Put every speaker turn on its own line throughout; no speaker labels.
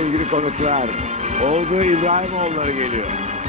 sevgili konuklar. Olgu İbrahimoğulları geliyor.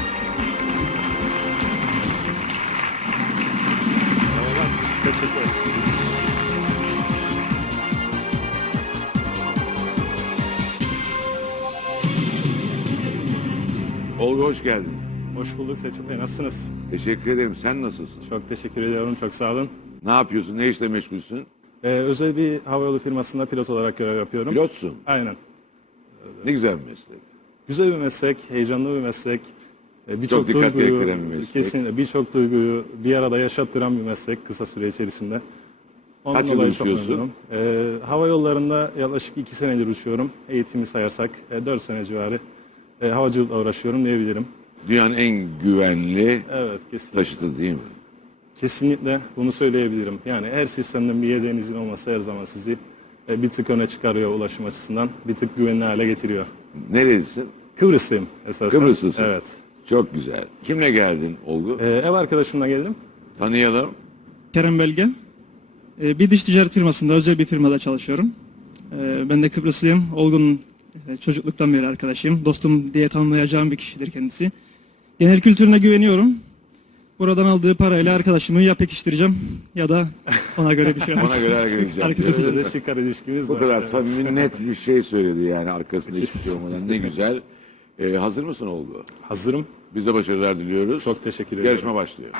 Olgu hoş geldin.
Hoş bulduk Selçuk Bey, nasılsınız?
Teşekkür ederim. Sen nasılsın?
Çok teşekkür ediyorum, çok sağ olun.
Ne yapıyorsun? Ne işle meşgulsün?
Özel bir havayolu firmasında pilot olarak görev yapıyorum.
Pilotsun.
Aynen.
Ne güzel bir meslek.
Güzel bir meslek, heyecanlı bir meslek.
Çok dikkat gerektiren bir meslek.
Kesinlikle birçok duyguyu bir arada yaşattıran bir meslek kısa süre içerisinde.
Kaç yıl
dolayı çok
uçuyorsun?
memnunum. Hava yollarında yaklaşık 2 senedir uçuyorum. Eğitimi sayarsak 4 sene civarı havacılıkla uğraşıyorum diyebilirim.
Dünyanın en güvenli
Evet, kesinlikle.
taşıtı değil mi?
Kesinlikle bunu söyleyebilirim. Yani her sistemden bir yedeğinizin olması her zaman sizi bir tık öne çıkarıyor ulaşım açısından. Bir tık güvenli hale getiriyor.
Nerelisin?
Kıbrıslıyım esasen.
Kıbrıslısın.
Evet.
Çok güzel. Kimle geldin Olgu?
Ev arkadaşımla geldim.
Tanıyalım.
Kerem Belge. Bir dış ticaret firmasında, özel bir firmada çalışıyorum. Ben de Kıbrıslıyım. Olgun'un çocukluktan beri arkadaşıyım. Dostum diye tanımlayacağım bir kişidir kendisi. Genel kültürüne güveniyorum. Buradan aldığı parayla arkadaşımı ya pekiştireceğim ya da ona göre bir şey
Ona göre hareket edeceğim.
Hareket
diyor.
edeceğim.
Böyle de çıkar ilişkimiz
Bu
var.
kadar
Evet.
samimi net bir şey söyledi yani arkasında hiçbir şey olmadan. Ne güzel. Hazır mısın Olgu?
Hazırım.
Biz de başarılar diliyoruz.
Çok teşekkür ederim.
Yarışma başlıyor.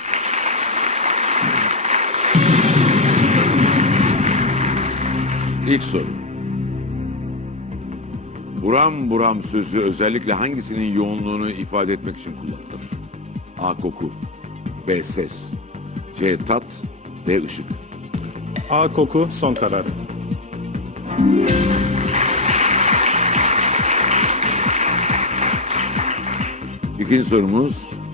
İlk soru. Buram buram sözü özellikle hangisinin yoğunluğunu ifade etmek için kullanılır? A. Koku. B. Ses. C. Tat. D. Işık.
A koku son kararı.
İkinci sorumuz.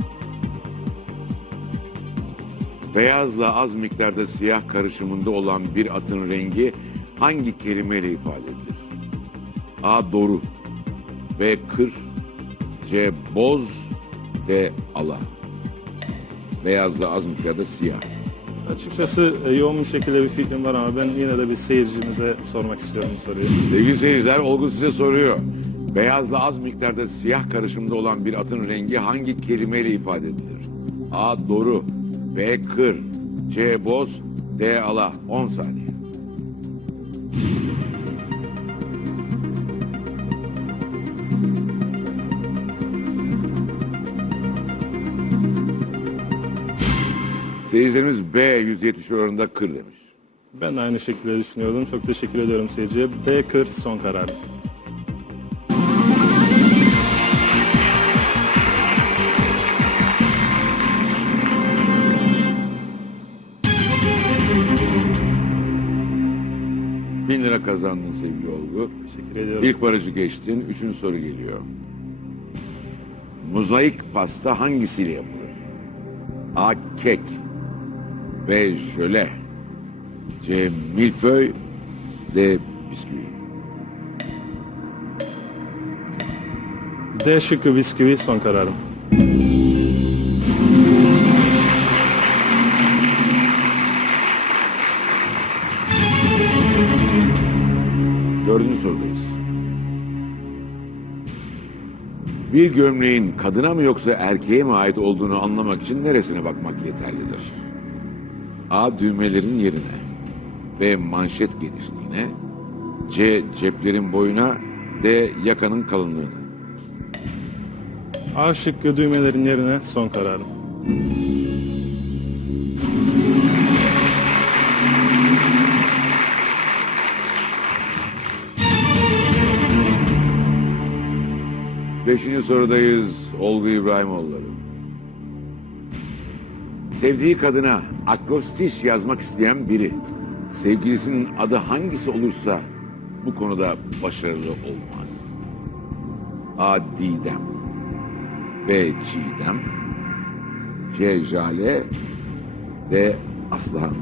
Beyazla az miktarda siyah karışımında olan bir atın rengi hangi kelimeyle ifade edilir? A. Doru. B. Kır. C. Boz. D. Ala. Beyazla az miktarda siyah.
Açıkçası yoğun bir şekilde bir fikrim var ama ben yine de bir seyircimize sormak istiyorum bu soruyu.
Sevgili seyirciler, Olgu size soruyor. Beyazla az miktarda siyah karışımda olan bir atın rengi hangi kelimeyle ifade edilir? A. Doru. B. Kır. C. Boz. D. Ala. 10 saniye. Seyircilerimiz B 170 oranında kır demiş.
Ben de aynı şekilde düşünüyordum. Çok teşekkür ediyorum seyirciye. B kır son kararı.
Bin lira kazandın sevgili Olgu.
Teşekkür ediyorum.
İlk barajı geçtin. Üçüncü soru geliyor. Mozaik pasta hangisiyle yapılır? A. Kek. B. Jöle. C. Milföy. D. Bisküvi.
D şıkkı bisküvi son kararım.
Dördüncü sorudayız. Bir gömleğin kadına mı yoksa erkeğe mi ait olduğunu anlamak için neresine bakmak yeterlidir? A. Düğmelerin yerine. B. Manşet genişliğine. C. Ceplerin boyuna. D. Yakanın kalınlığına.
A şıkkı düğmelerin yerine son kararım.
Beşinci sorudayız. Olgu İbrahimoğulları. Sevdiği kadına akrostiş yazmak isteyen biri, sevgilisinin adı hangisi olursa bu konuda başarılı olmaz. A. Didem. B. Çiğdem. C. Jale. D. Aslan.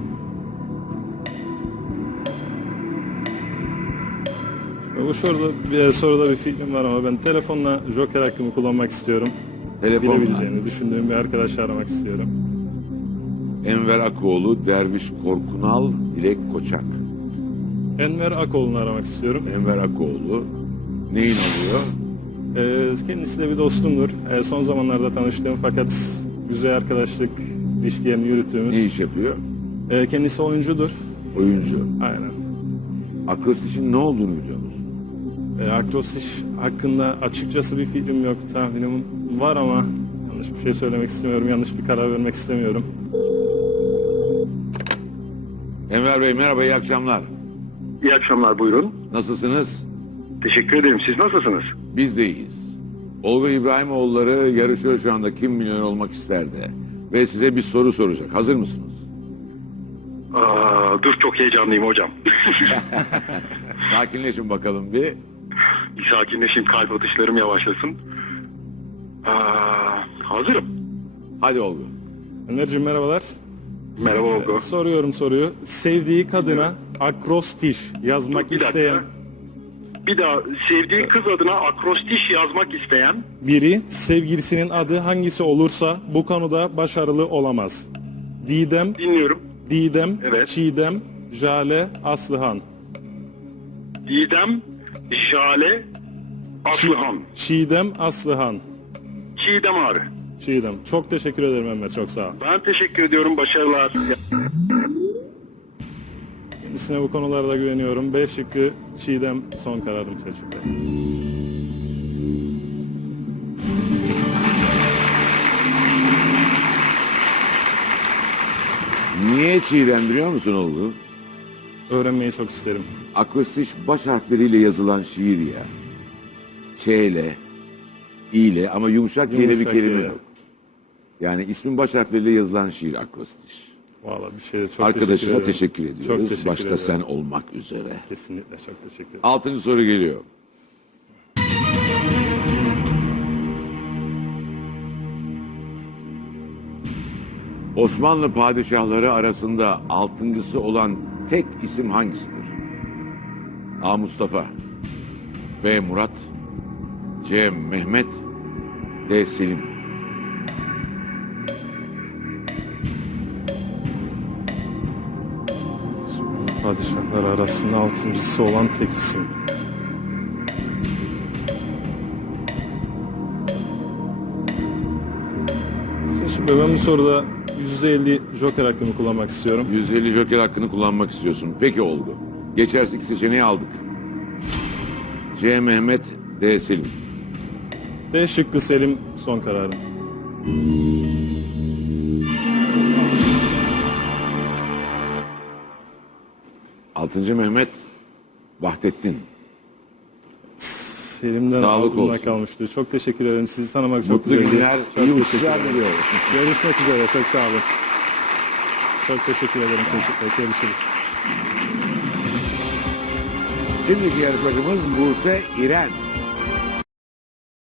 Bu soruda bir fikrim var ama ben telefonla Joker hakkımı kullanmak istiyorum.
Telefonla.
Bilebileceğini düşündüğüm bir arkadaşı aramak istiyorum.
Enver Akoğlu, Derviş Korkunal, Dilek Koçak.
Enver Akoğlu'nu aramak istiyorum.
Enver Akoğlu, Neyin oluyor?
Kendisi de bir dostumdur. Son zamanlarda tanıştığım fakat güzel arkadaşlık ilişkilerini yürüttüğümüz.
Ne iş yapıyor?
Kendisi oyuncudur.
Oyuncu.
Aynen.
Akrostişin ne olduğunu biliyor musun?
Akrostiş hakkında açıkçası bir fikrim yok. Tahminim var ama yanlış bir şey söylemek istemiyorum. Yanlış bir karar vermek istemiyorum.
Enver Bey merhaba, iyi akşamlar.
İyi akşamlar, buyurun.
Nasılsınız?
Teşekkür ederim. Siz nasılsınız?
Biz de iyiyiz. Olga İbrahimoğulları yarışıyor şu anda Kim Milyoner Olmak isterdi. Ve size bir soru soracak. Hazır mısınız?
Dur, çok heyecanlıyım hocam.
Sakinleşin bakalım bir.
Bir sakinleşeyim, kalp atışlarım yavaşlasın. Hazırım.
Hadi Olga.
Önerciğim merhabalar.
Merhaba Olga.
Soruyorum soruyu. Sevdiği kadına akrostiş yazmak
Bir dakika.
isteyen
Bir daha, sevdiği kız adına akrostiş yazmak isteyen
biri sevgilisinin adı hangisi olursa bu konuda başarılı olamaz.
dinliyorum.
Didem,
Evet.
Çiğdem, Jale, Aslıhan.
Didem, Jale, Aslıhan.
Çiğdem, Aslıhan.
Çiğdem abi.
Çiğdem. Çok teşekkür ederim Mehmet. Çok sağ ol.
Ben teşekkür ediyorum, başarılar.
Kendisine bu konularda güveniyorum. B şıkkı Çiğdem son kararım Selçuk Bey.
Niye Çiğdem biliyor musun Olga?
Öğrenmeyi çok isterim.
Akrostiş baş harfleriyle yazılan şiir ya. Ç ile, İ ile ama yumuşak G ile bir
Yumuşak
kelime
G.
yok. Yani ismin baş harfleriyle yazılan şiir akrostiş.
Vallahi bir şey çok
Arkadaşına
teşekkür
teşekkür
ederim.
ediyoruz.
Çok teşekkür
Başta
ederim.
sen olmak üzere.
Kesinlikle çok teşekkür ederim.
6. soru geliyor. Osmanlı padişahları arasında altıncısı olan tek isim hangisidir? A. Mustafa, B. Murat, C. Mehmet, D. Selim.
Padişahlar arasında altıncısı olan tek isim. Selçuk Bey, ben bu soruda %50 joker hakkımı kullanmak istiyorum.
150 joker hakkını kullanmak istiyorsun. Peki oldu. Geçersek seçeneği aldık. C. Mehmet, D. Selim.
D şıkkı Selim son kararım.
Altıncı Mehmet, Vahdettin.
Selim'den
Sağlık
aklımda
olsun.
kalmıştı. Çok teşekkür ederim. Sizi tanımak çok
Mutlu
güzeldi.
günler,
Çok
iyi
teşekkür
uçuşlar
ederim.
diliyorum.
Görüşmek üzere. Çok sağ olun. Çok teşekkür ederim. Teşekkür. Görüşürüz.
Şimdiki yarışmacımız Buse İren.